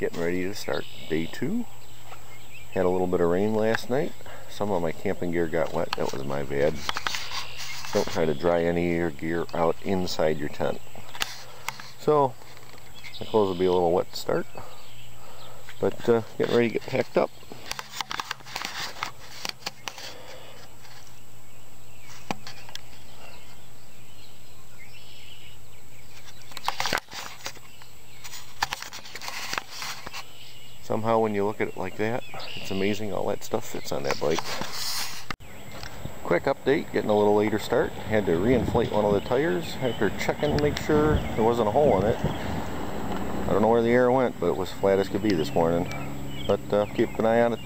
getting ready to start day 2. Had a little bit of rain last night. Some of my camping gear got wet. That was my bad. Don't try to dry any of your gear out inside your tent. So my clothes will be a little wet to start, but getting ready to get packed up. Somehow when you look at it like that, it's amazing all that stuff fits on that bike. Quick update, getting a little later start. Had to reinflate one of the tires after checking to make sure there wasn't a hole in it. I don't know where the air went, but it was flat as could be this morning. But keep an eye on it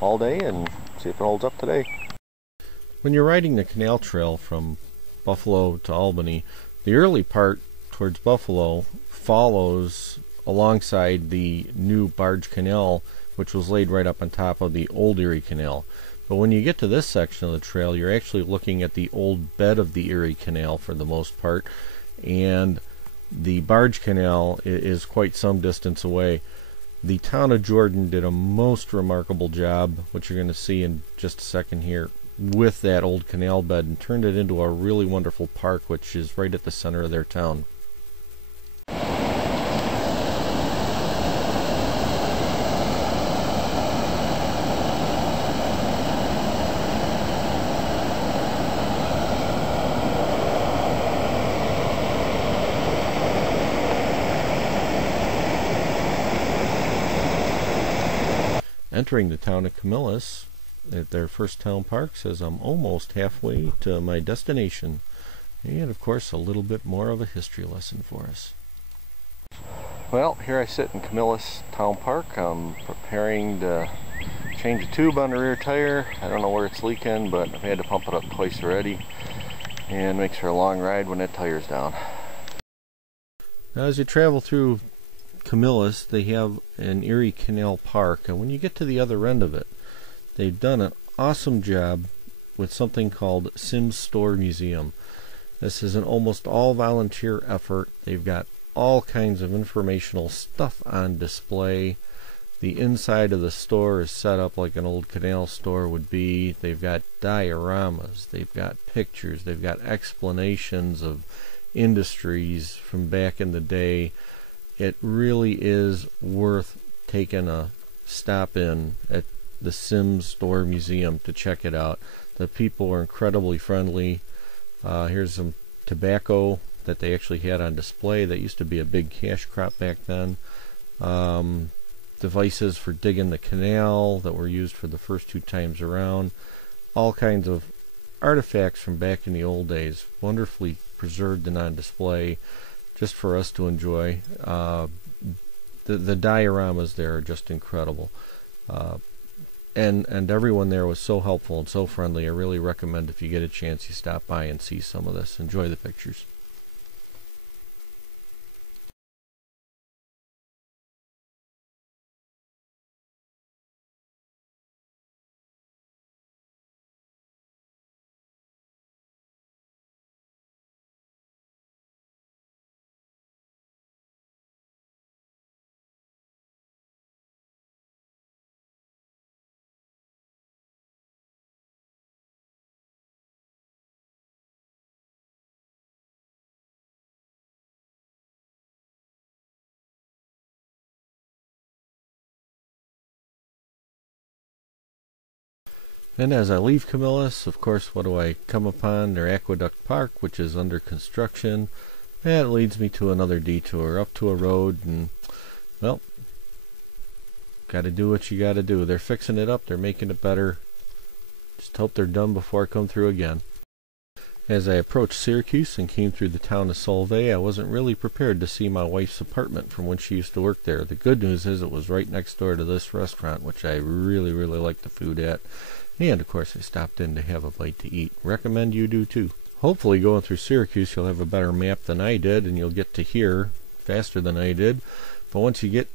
all day and see if it holds up today. When you're riding the canal trail from Buffalo to Albany, the early part towards Buffalo follows alongside the new barge canal, which was laid right up on top of the old Erie Canal. But when you get to this section of the trail, you're actually looking at the old bed of the Erie Canal for the most part, and the barge canal is quite some distance away. The town of Jordan did a most remarkable job, which you're going to see in just a second here, with that old canal bed, and turned it into a really wonderful park, which is right at the center of their town. Entering the town of Camillus at their first town park says I'm almost halfway to my destination. And of course a little bit more of a history lesson for us. Well, here I sit in Camillus Town Park. I'm preparing to change a tube on the rear tire. I don't know where it's leaking, but I've had to pump it up twice already, and makes for a long ride when that tire's down. Now as you travel through Camillus, they have an Erie Canal Park, and when you get to the other end of it, they've done an awesome job with something called Sims Store Museum. This is an almost all volunteer effort. They've got all kinds of informational stuff on display. The inside of the store is set up like an old canal store would be. They've got dioramas, they've got pictures, they've got explanations of industries from back in the day. It really is worth taking a stop in at the Sims Store Museum to check it out. The people are incredibly friendly. Here's some tobacco that they actually had on display. That used to be a big cash crop back then. Devices for digging the canal that were used for the first 2 times around. All kinds of artifacts from back in the old days, wonderfully preserved and on display, just for us to enjoy. The dioramas there are just incredible. And everyone there was so helpful and so friendly. I really recommend if you get a chance you stop by and see some of this. Enjoy the pictures. And as I leave Camillus, of course, what do I come upon? Their Aqueduct Park, which is under construction. That leads me to another detour, up to a road, and, well, gotta do what you gotta do. They're fixing it up, they're making it better. Just hope they're done before I come through again. As I approached Syracuse and came through the town of Solvay, I wasn't really prepared to see my wife's apartment from when she used to work there. The good news is it was right next door to this restaurant, which I really like the food at. And of course I stopped in to have a bite to eat. Recommend you do too. Hopefully going through Syracuse you'll have a better map than I did, and you'll get to here faster than I did. But once you get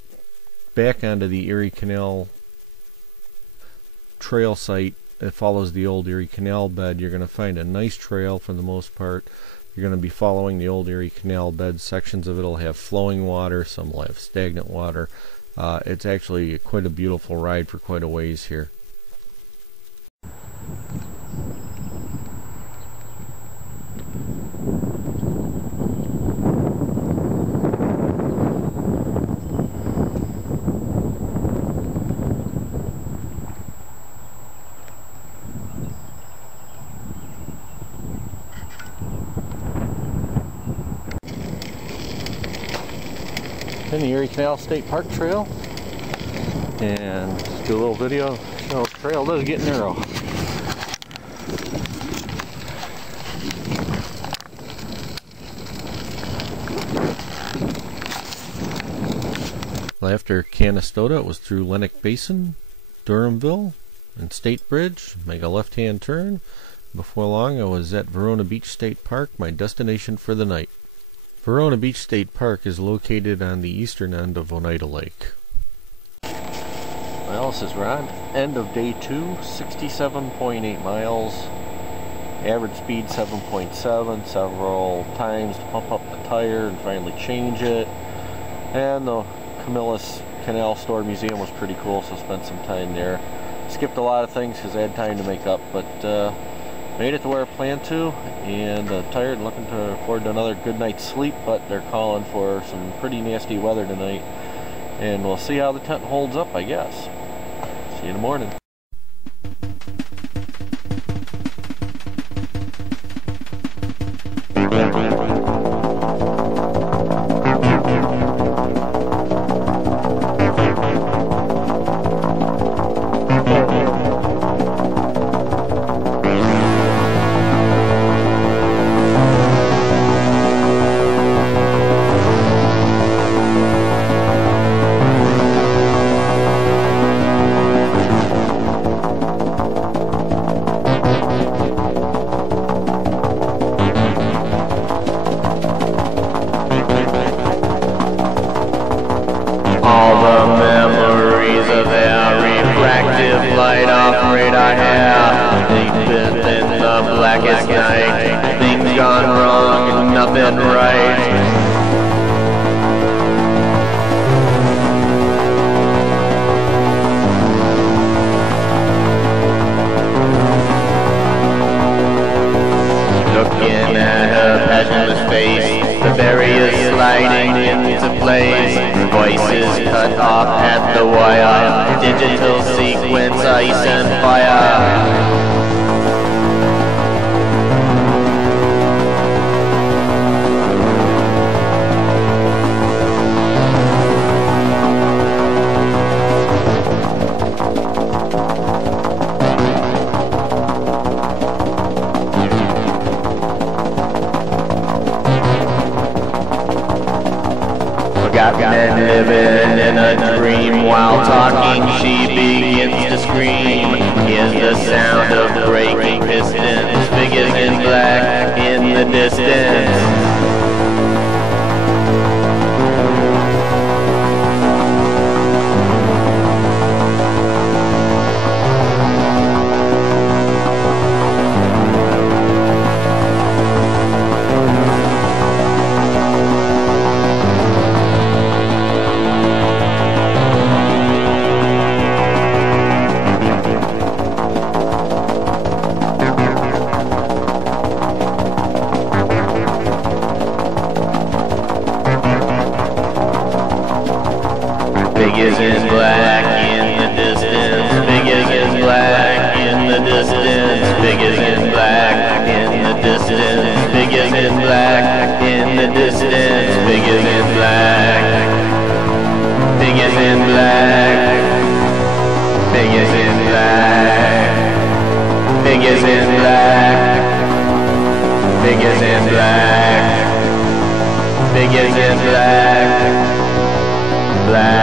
back onto the Erie Canal trail site that follows the old Erie Canal bed, you're going to find a nice trail for the most part. You're going to be following the old Erie Canal bed. Sections of it will have flowing water, some will have stagnant water. It's actually quite a beautiful ride for quite a ways here. In the Erie Canal State Park Trail, and do a little video. So the trail does get narrow. After Canastota, it was through Lennox Basin, Durhamville, and State Bridge. Make a left-hand turn. Before long, I was at Verona Beach State Park, my destination for the night. Verona Beach State Park is located on the eastern end of Oneida Lake. Well, this is Ron. End of day 2, 67.8 miles. Average speed 7.7. Several times to pump up the tire and finally change it. And the Camillus Canal Store Museum was pretty cool, so spent some time there. Skipped a lot of things because I had time to make up, but made it to where I planned to, and tired and looking to forward to another good night's sleep, but they're calling for some pretty nasty weather tonight, and we'll see how the tent holds up, I guess. See you in the morning. All the memories of their refractive light off radar hair, deep in the blackest night, things gone wrong and nothing right. Looking at her passionless face, the barriers sliding into place, voices cut off at the wire, digital sequence, ice and fire. Got men living in a dream while talking, she begins to scream. Here's the sound of breaking pistons, figures in black in the distance. Figures in black in the distance, figures in black in the distance, figures in black in the distance, figures in black in the distance, figures in black, figures in black, figures in black, figures in black, figures in black, figures in black, black.